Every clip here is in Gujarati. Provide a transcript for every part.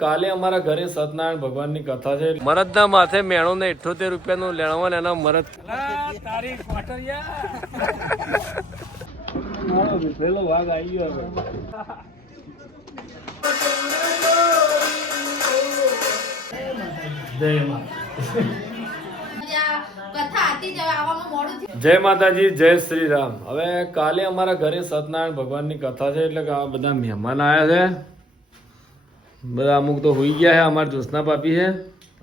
કાલે અમારા ઘરે સત્યનારાયણ ભગવાનની કથા છે. મરદના માથે મેણો ને 78 રૂપિયાનું લેણવા એના મરદ તારી ક્વાર્ટર પેલો વાઘ આવી ગયો હવે. જય માતાજી, જય શ્રી રામ. હવે કાલે અમારા ઘરે સત્યનારાયણ ભગવાનની કથા છે એટલે કે આ બધા મહેમાન આવ્યા છે. બધા અમુક તો હોઈ ગયા છે. અમારા જોશના પાપી છે,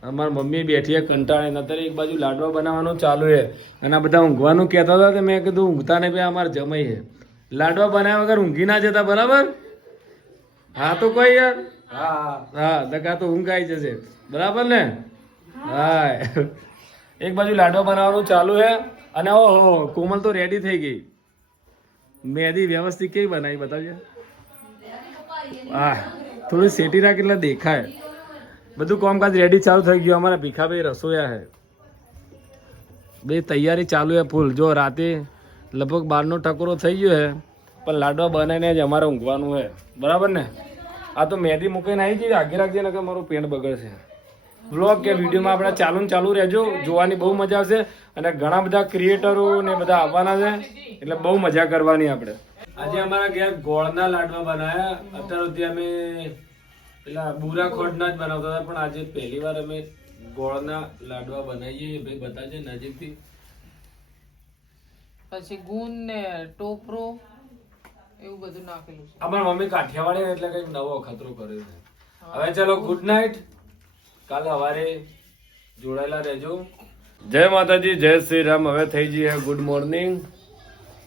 અમારી મમ્મી બેઠી છે કંટાળે. અત્યારે એક બાજુ લાડવા બનાવવાનું ચાલુ છે અને આ બધા ઊંઘવાનું કહેતા હતા. મેં કીધું ઊંઘતા ને ભાઈ અમારે જમાઈ છે. લાડવા બનાવ્યા વગર ઊંઘી ના જતા, બરાબર? હા તો કોઈ યાર, હા દકા તો ઊંઘ આવી જશે, બરાબર ને? હા, એક બાજુ લાડવા બનાવવાનું ચાલુ છે અને ઓહો કોમલ તો રેડી થઈ ગઈ. મહેંદી વ્યવસ્થિત કેવી બનાવી બતાવજે. હા, થોડી સેટી રાખ એટલે દેખાય. બધું કામકાજ રેડી ચાલુ થઈ ગયું. અમારા ભીખાભાઈ રસોયા છે, બે તૈયારી ચાલુ છે ફૂલ. જો રાતે લગભગ 12નો ટકોરો થઈ ગયો છે, પણ લાડવા બનાવીને જ અમારે ઊંઘવાનું છે, બરાબર ને? આ તો મહેંદી મૂકીને આવી જઈએ, આગળ રાખજે ને કે મારું પેન્ટ બગડશે. વ્લોગ કે વિડીયોમાં આપણે ચાલુ રહેજો, જોવાની બહુ મજા આવશે. અને ઘણા બધા ક્રિએટરો ને બધા આવવાના છે એટલે બહુ મજા કરવાની આપણે. આજે અમારા ઘેર ગોળના લાડવા બનાવ્યા. અત્યાર સુધી અમે પેલા બુરા ખોડના જ બનાવતા હતા, પણ આજે પહેલી વાર અમે ગોળના લાડવા બનાવીએ. ભાઈ બતાજે નજીકથી. પછી ગુંદ ને ટોપરો એવું બધું નાખેલું છે. અમારા મમ્મી કાઠિયાવાડી એટલે કઈક નવો ખતરો કર્યો છે. હવે ચલો ગુડ નાઇટ, કાલે સવારે જોડાયેલા રહેજો. જય માતાજી, જય શ્રી રામ. હવે થઈ જઈએ ગુડ મોર્નિંગ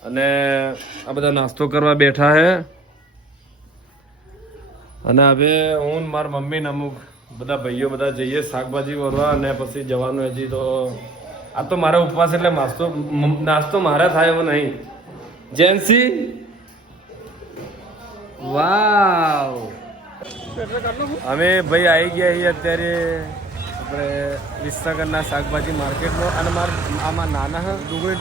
અને આ બધા નાસ્તો કરવા બેઠા છે. અને હવે હું મારા મમ્મી ને અમુક બધા ભાઈઓ બધા જઈએ શાકભાજી વરવા અને પછી જવાનું. હજી તો આ તો મારા ઉપવાસ એટલે નાસ્તો મારા થાય એવો નહીં. જેન્સી વાવ, અમે ભાઈ આવી ગયા છીએ અત્યારે આપણે વિસનગરના શાકભાજી માર્કેટમાં. અને આમાં નાના ડુંગળી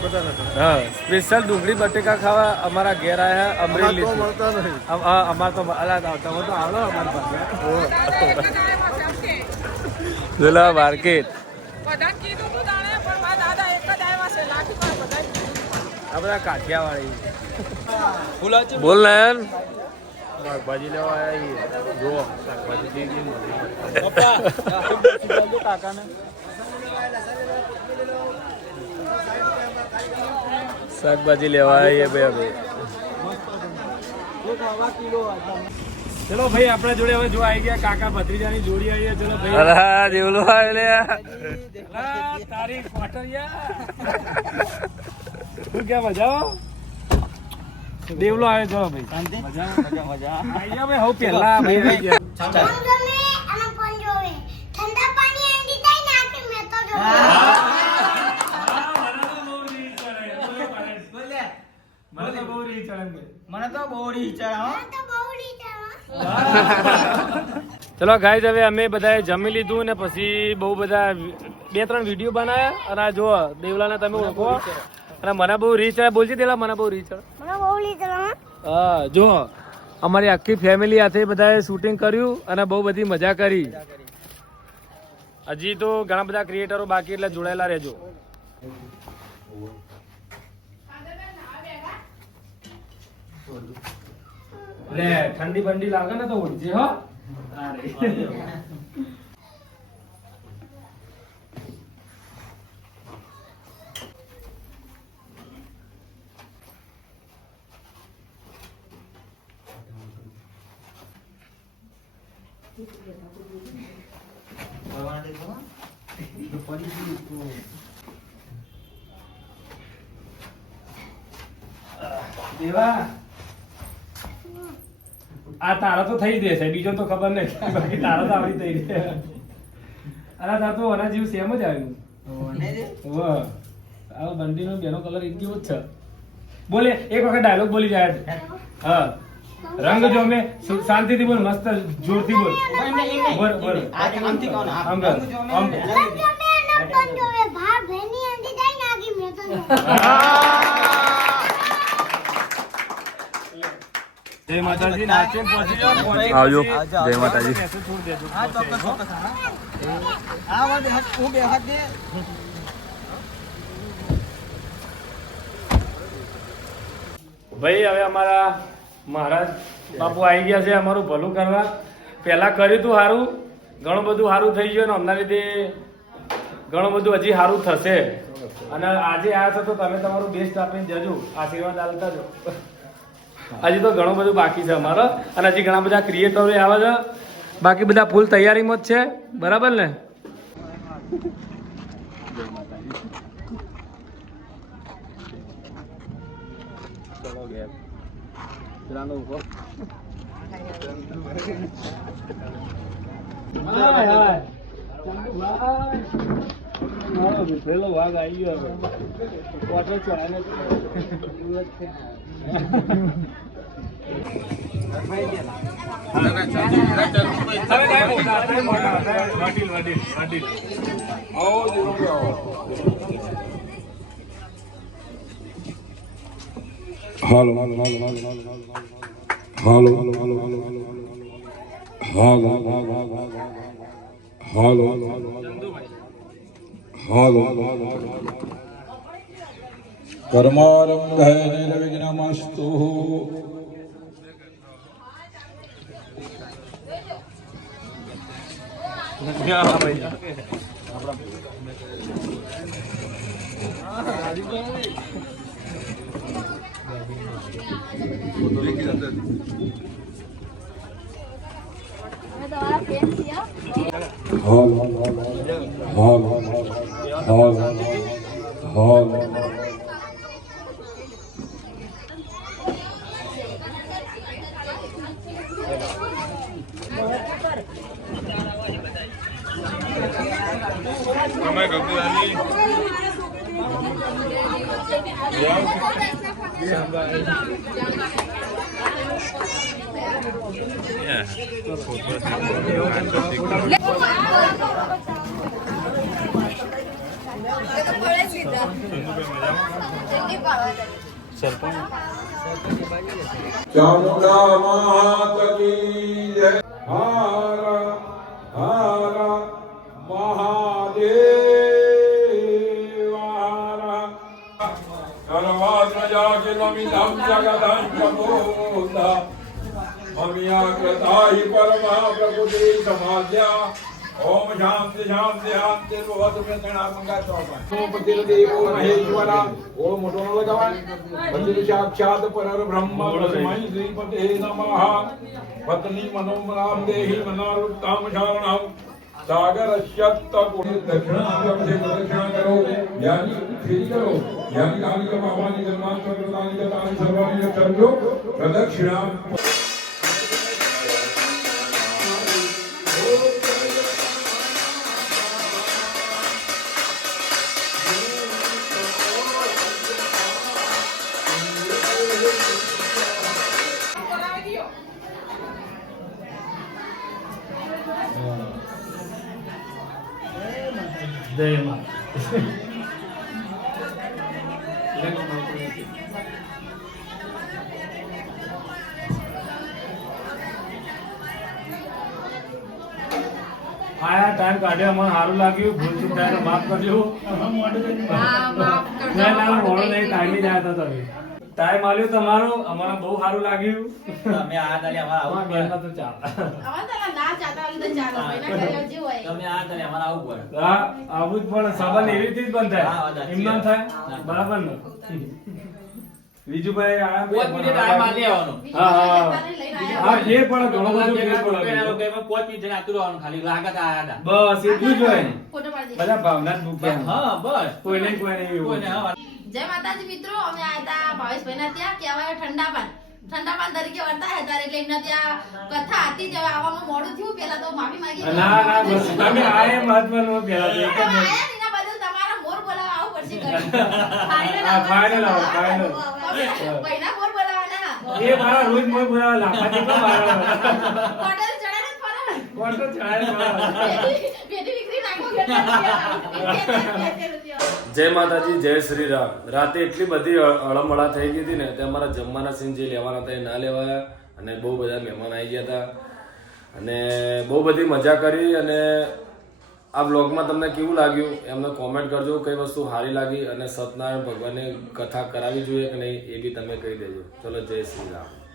હા સ્પેશિયલ ડુંગળી બટેકા ખાવા અમારા ઘેર આવ્યા. અમરેલી અમારે તો તમે તો આવડો અમારી પાસે માર્કેટ. આ બધા કાઠિયાવાડી બોલ નયન. શાકભાજી લેવા આવ્યા. જો શાકભાજી કાકાને શાકભાજી લેવા આવીએ ભાઈ. હવે ચલો ભાઈ આપણા જોડે હવે જો આવી ગયા કાકા ભત્રીજાની જોડી આવી. ચલો ભાઈ દેવલો તારી ક્વાર્ટર તું ક્યાં મજા દેવલો આવે. ચલો ભાઈ મજા ભાઈ હવ પેલા ભાઈ ચલો ગાઈસ હવે અમે બધાએ જમી લીધું ને પછી બહુ બધા 2-3 વિડીયો બનાવ્યા. અને આ જો દેવલાને તમે ઓળખો અને મને બહુ રીચ બોલજી દેલા, મને બહુ રીચ. હા જો અમારી આખી ફેમિલી સાથે બધાએ શૂટિંગ કર્યું અને બહુ બધી મજા કરી. હજી તો ઘણા બધા ક્રિએટરો બાકી એટલે જોડાયેલા રહેજો. લે ઠંડી બંડી લાગે ને તો ઉઠજે હો. દેવા આ તારા તો થઈ જશે, બીજો તો ખબર નહીં, બાકી તારા તો આવડી થઈ જાય. અરે તાર તો આના જેવું સેમ જ આવ્યું. આ બંડીનો બેનો કલર એક જેવો જ છે. બોલે એક વખત ડાયલોગ બોલી જાય. હા રંગ જો મેં શાંતિથી બોલ, મસ્ત જોરથી બોલ. બોલ બોલ આમથી કોણ આમ આમ જય માતાજી નાચે પહોંચી જાઓ આવજો જય માતાજી ભાઈ હવે અમારા મહારાજ બાપુ આવી ગયા છે અમારું ભલું કરવા. પહેલા કર્યું હતું સારું, ઘણું બધું સારું થઈ ગયું અને હમણાં લીધે ઘણું બધું હજી સારું થશે. અને આજે આવ્યા છો તો તમે તમારું બેસ્ટ આપીને જજો, આશીર્વાદ આપતા જો. હજી તો ઘણું બધું બાકી છે અમારે અને હજી ઘણા બધા ક્રિએટરો આવે છે. બાકી બધા ફૂલ તૈયારીમાં જ છે, બરાબર ને? પેલો વાઘ આવી ગયો હાલો હાલો હાલો હાલો હાલો હાલો હાલો હાલો કર્મારંભે નિર્વિઘ્નમસ્તુ. ચામુંડા માત કી જય. હર હર મહાદેવ હર. સર્વાત્મજાખિલમિદં જગદં પ્રબોધા મમિયા કૃતા હિ પરમા પ્રકૃતિ સમાદ્યા. ઓમ શાંતિ શાંતિ શાંતિ ભવતુ મે ગણા મંગા ચોપન. ઓમ પતિર્દેવો મહેશ્વરા. ઓમ મોટો ન લગાવાય. પતિર સાક્ષાત પરર બ્રહ્મ તસ્મૈ શ્રીપતે નમઃ. પત્ની મનોમનામ દેહી મનારુત્તમ શરણમ. સાગરસ્યત્ત પુણ્ય દક્ષિણા આપશે પ્રદક્ષિણા કરો. યાની ફેરી કરો. યાની કાલિક બાબાની જન્માષ્ટમી જતાની સર્વાણી કરજો પ્રદક્ષિણા. જય માતા. આયા ટાઈમ કાઢ્યો, મને સારું લાગ્યું. ભૂલ ચૂક થાય તો માફ કરજો. મોડું નહીં, ટાઈમે જ આવ્યા હતા તમે. ટાઈમ આવ્યો તમારો, અમારે બહુ સારું લાગ્યું. તમે આ તારી અમારા આવું પડે. બેનમાં તો ચાલે. તમે આ તારી અમારા આવું પડે. હા, આવું જ પણ સંબંધ એવી રીતે જ બંધ થાય. એમ ના થાય, બરાબર ને? બીજું ભાઈ આ પોત મિનિટ આ માર લેવાનો. હા હા હા, એ પણ ઘણો બધો ફેર પડે. પોત મિનિટ આતું રહેવાનું, ખાલી લાગત આયા હતા. બસ એટલું જ હોય. બધા ભાવના જ મૂક્યા. હા બસ કોઈને કોઈને એવું. કોઈને હા. જય માતાજી મિત્રો, અમે આયા હતા ભાવેશભાઈ ના ત્યાં કહેવાય ઠંડાપાન તરીકે વર્તાય હતા. એટલે એમના ત્યાં કથા હતી, જે આવવામાં મોડું થયું. પેલા તો માફી માંગી. ના ના, બસ તમે આયે મહત્વનું પેલા તો એક જ તમે આયા ને એના બદલ તમારા મોર બોલાવા આવું પડશે ઘરે. હા, ફાઇનલ આવો, ફાઇનલ. ભાઈના મોર બોલાવાના. એ મારા રોજ મોય બોલાવા લાફા દીકરો મારા. હોટલ ચડાને ફરે. કોન્ટ્રો ચાલે. બેટી દીકરી નાખો ઘેર. જય માતાજી, જય શ્રી રામ. રાતે એટલી બધી અળમળા થઈ ગઈ હતી ને તે અમારા જમવાના સીન જે લેવાના હતા એ ના લેવાયા. અને બહુ બધા મહેમાન આવી ગયા હતા અને બહુ બધી મજા કરી. અને આ બ્લોગમાં તમને કેવું લાગ્યું એમને કોમેન્ટ કરજો. કઈ વસ્તુ સારી લાગી અને સત્યનારાયણ ભગવાનની કથા કરાવી જોઈએ કે નહીં એ બી તમે કહી દેજો. ચલો, જય શ્રી રામ.